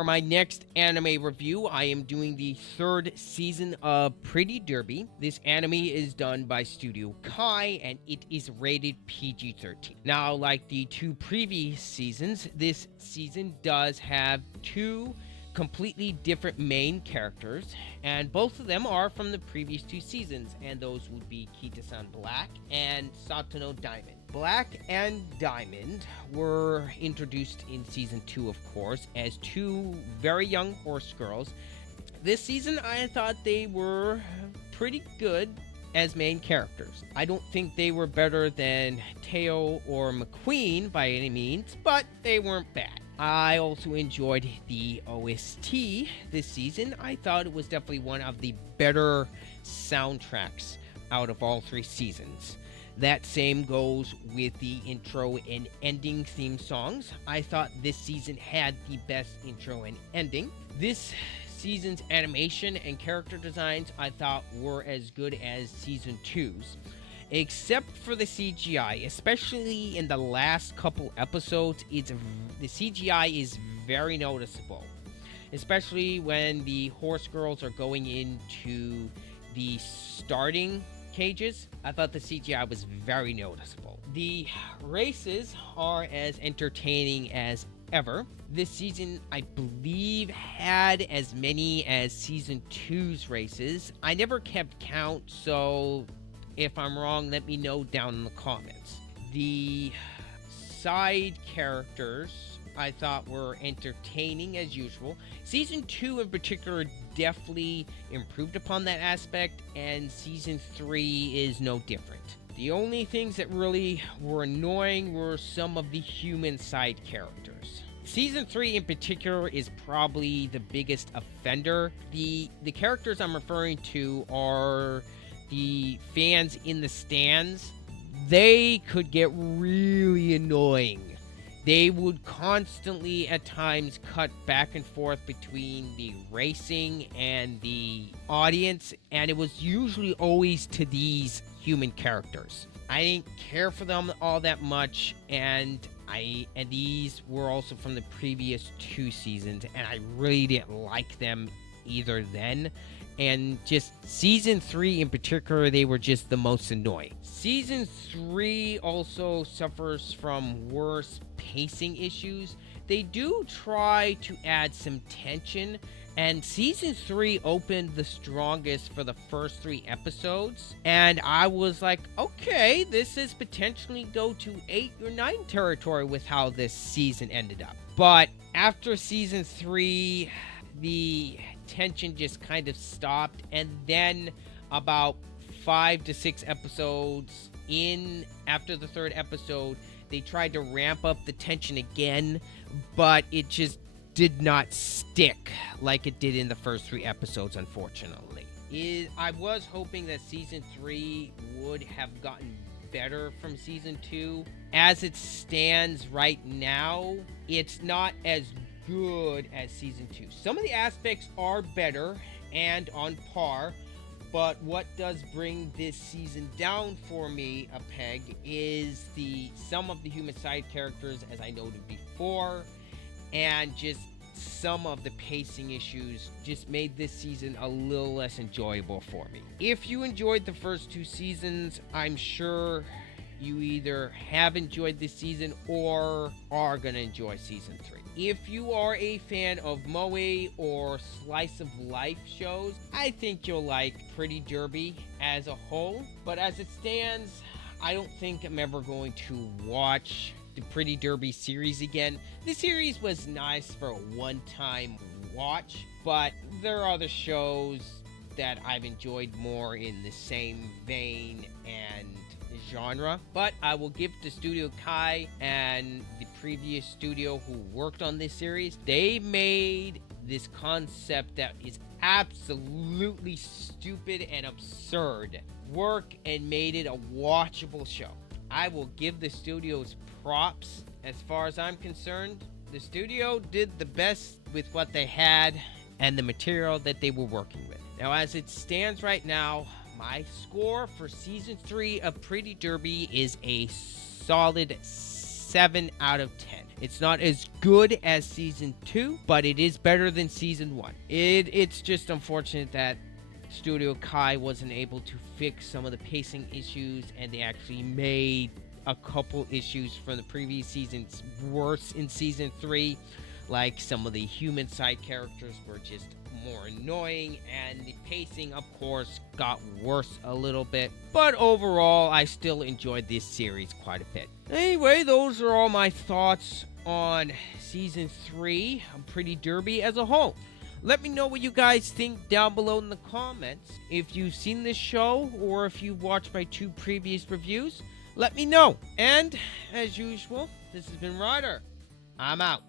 For my next anime review, I am doing the third season of Pretty Derby. This anime is done by Studio Kai and it is rated PG-13. Now, like the two previous seasons, this season does have two completely different main characters, and both of them are from the previous two seasons, and those would be Kita-san Black and Satono Diamond. Black and Diamond were introduced in season 2, of course, as two very young horse girls. This season, I thought they were pretty good as main characters. I don't think they were better than Teo or McQueen by any means, but they weren't bad. I also enjoyed the OST this season. I thought it was definitely one of the better soundtracks out of all three seasons. That same goes with the intro and ending theme songs. I thought this season had the best intro and ending. This season's animation and character designs I thought were as good as season 2's. Except for the CGI, especially in the last couple episodes, the CGI is very noticeable. Especially when the horse girls are going into the starting cages. I thought the CGI was very noticeable. The races are as entertaining as ever. This season, I believe, had as many as season 2's races. I never kept count, so if I'm wrong, let me know down in the comments. The side characters I thought were entertaining as usual. Season 2 in particular definitely improved upon that aspect, and season 3 is no different. The only things that really were annoying were some of the human side characters. Season 3 in particular is probably the biggest offender. The characters I'm referring to are the fans in the stands. They could get really annoying. They would constantly at times cut back and forth between the racing and the audience, and it was usually always to these human characters. I didn't care for them all that much, and these were also from the previous two seasons, and I really didn't like them either then. And just season 3 in particular, they were just the most annoying. Season 3 also suffers from worse pacing issues. They do try to add some tension, and season 3 opened the strongest for the first 3 episodes. And I was like, okay, this is potentially go to 8 or 9 territory with how this season ended up. But after season 3, the tension just kind of stopped, and then about 5 to 6 episodes in, after the 3rd episode, they tried to ramp up the tension again, but it just did not stick like it did in the first 3 episodes, unfortunately. I was hoping that season 3 would have gotten better from season 2. As it stands right now, it's not as good as season 2. Some of the aspects are better and on par, but what does bring this season down for me a peg is some of the human side characters, as I noted before, and just some of the pacing issues just made this season a little less enjoyable for me. If you enjoyed the first 2 seasons, I'm sure you either have enjoyed this season or are going to enjoy season 3. If you are a fan of moe or slice of life shows, I think you'll like Pretty Derby as a whole. But as it stands, I don't think I'm ever going to watch the Pretty Derby series again. The series was nice for a one-time watch, but there are other shows that I've enjoyed more in the same vein and genre. But I will give to Studio Kai and the previous studio who worked on this series, they made this concept that is absolutely stupid and absurd work and made it a watchable show. I will give the studios props. As far as I'm concerned, the studio did the best with what they had and the material that they were working with. Now, as it stands right now, my score for season 3 of Pretty Derby is a solid 7 out of 10. It's not as good as season 2, but it is better than season 1. It's just unfortunate that Studio Kai wasn't able to fix some of the pacing issues, and they actually made a couple issues from the previous seasons worse in season 3. Like, some of the human side characters were just more annoying, and the pacing, of course, got worse a little bit. But overall, I still enjoyed this series quite a bit. Anyway, those are all my thoughts on season 3 of Pretty Derby as a whole. Let me know what you guys think down below in the comments. If you've seen this show, or if you've watched my 2 previous reviews, let me know. And, as usual, this has been Ryder. I'm out.